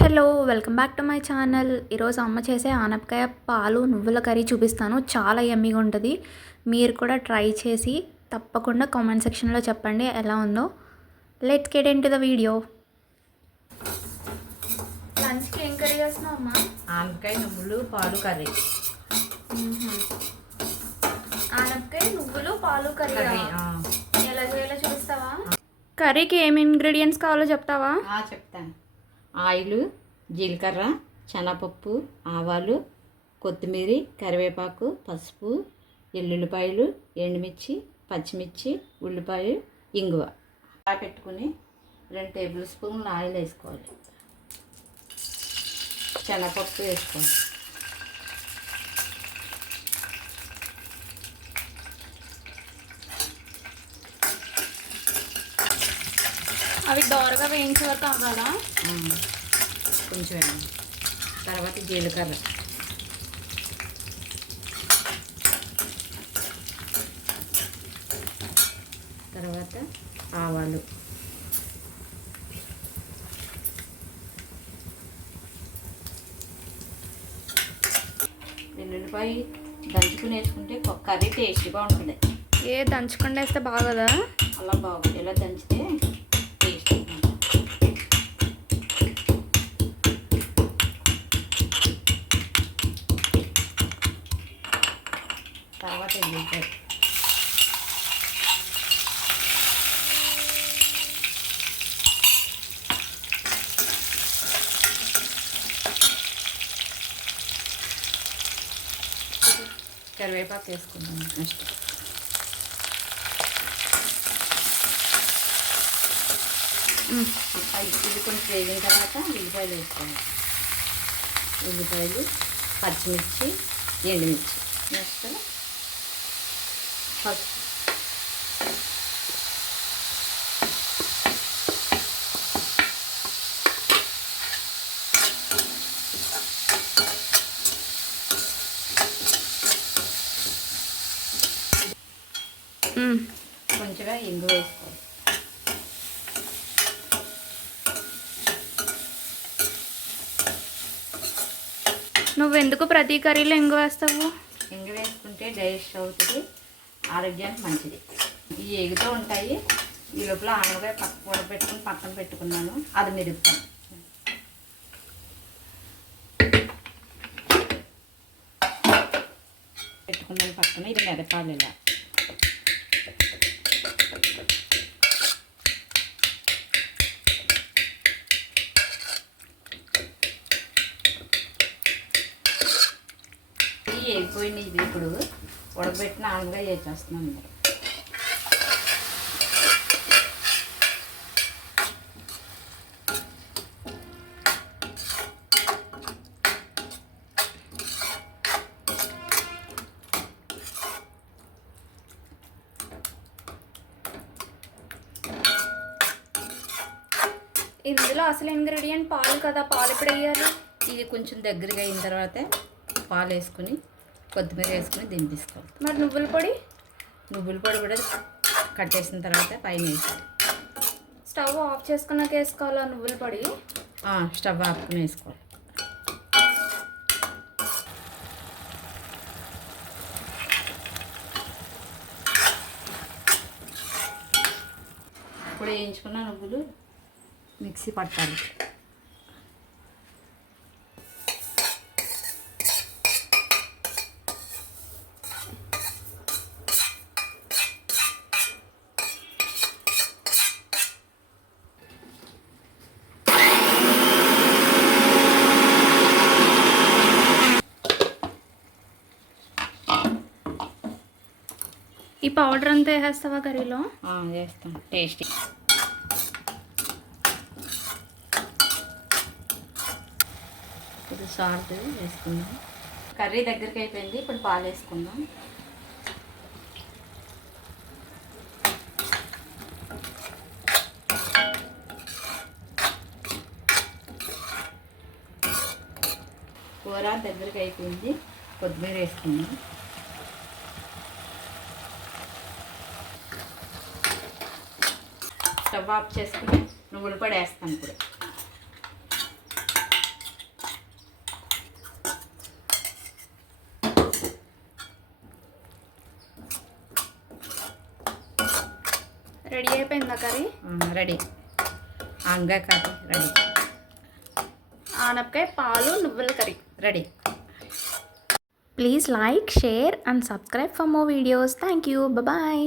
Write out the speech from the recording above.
Hello welcome back to my channel. ఈరోజు అమ్మ చేసే ఆనపకాయ పాలు నువ్వుల కర్రీ చూపిస్తాను. చాలా యమ్మీగా ఉంటుంది. మీరు కూడా ట్రై చేసి తప్పకుండా కామెంట్ సెక్షన్లో చెప్పండి ఎలా ఉందో. Let's get into the video లంచ్కి ఏం కర్రీ చేస్తున్నావు అమ్మా? ఆనపకాయ నువ్వులు పాలు కర్రీ. ఆనపకాయ నువ్వులు పాలు కర్రీ. ఎలా చేయాలో చూపిస్తావా? కర్రీకి ఏం ఇంగ్రీడియంట్స్ కావాలో చెప్తావా? ఆ, చెప్తాను. ఆయిల్ జీలకర్ర శనగపప్పు ఆవాలు కొత్తిమీర కరివేపాకు పసుపు ఎల్లుల్లిపాయలు ఎండుమిర్చి పచ్చిమిర్చి ఉల్లిపాయ ఇంగువ. అలా పెట్టుకుని రెండు టేబుల్ స్పూన్లు ఆయిల్ వేసుకోవాలి. శనగపప్పు వేసుకోవాలి. అవి దోరగా వేయించే వరకు అవ్వాలా? కొంచెం తర్వాత జీలకర్ర. తర్వాత ఆవాలు. వెల్లుల్లిపాయ దంచుకుని వేసుకుంటే కర్రీ టేస్టీగా ఉంటుంది. ఏ దంచకుండా వేస్తే బాగోదా? అలా బాగుంది. ఇలా దంచితే తర్వాత ఎల్లిపాయ కరివేపాకు వేసుకుందాం నెక్స్ట్. అవి ఇది కొంచెం వేగిన తర్వాత ఉల్లిపాయలు వేసుకోవాలి. ఉల్లిపాయలు పచ్చిమిర్చి ఎండుమిర్చి. నెక్స్ట్ పసుపు కొంచెంగా ఇంగు వేసుకోవాలి నువ్వు ఎందుకు ప్రతి కర్రీలో ఎంగు వేస్తావు? ఇంగ వేసుకుంటే డైజెస్ట్ అవుతుంది. ఆరోగ్యానికి మంచిది. ఇవి ఎగుతూ ఉంటాయి. ఈ లోపల ఆనగా పక్క కూడ పెట్టుకుని పక్కన పెట్టుకున్నాను. అది మెరుగుతాను పెట్టుకున్నాను పక్కన. ఇది మెదపాలి ఇలా. ఇవి ఎగిపోయినాయి ఇది ఇప్పుడు ఉడకబెట్టిన ఆనగా చేసేస్తున్నాను మరి ఇందులో అసలు ఇంగ్రీడియంట్ పాలు కదా? పాలు ఎప్పుడు వేయాలి ఇది కొంచెం దగ్గరగా అయిన తర్వాత పాలు వేసుకుని కొత్తిమీర వేసుకుని దింపేసుకోవాలి. మరి నువ్వుల పొడి? నువ్వుల పొడి కూడా కట్టేసిన తర్వాత పైన వేసాలి స్టవ్ ఆఫ్ చేసుకున్నాక వేసుకోవాలా నువ్వుల పొడి? స్టవ్ ఆపుకుని వేసుకోవాలి. ఇప్పుడు వేయించుకున్న నువ్వులు మిక్సీ పట్టాలి. పౌడర్ అంతా వేసేస్తావా కర్రీలో? వేస్తాం. టేస్టీ. ఇది సాల్ట్ వేసుకుందాం. కర్రీ దగ్గరికి అయిపోయింది. ఇప్పుడు పాలు వేసుకుందాం. కూర దగ్గరికి అయిపోయింది. కొత్తిమీర వేసుకుందాం. స్టవ్ ఆఫ్ చేసుకుని నువ్వులు కూడా వేస్తాను ఇప్పుడు. రెడీ అయిపోయిందా కర్రీ? రెడీ. ఆనగా కర్రీ రెడీ. ఆనపకాయ పాలు నువ్వుల curry. Ready. Please like share and subscribe for more videos. Thank you. Bye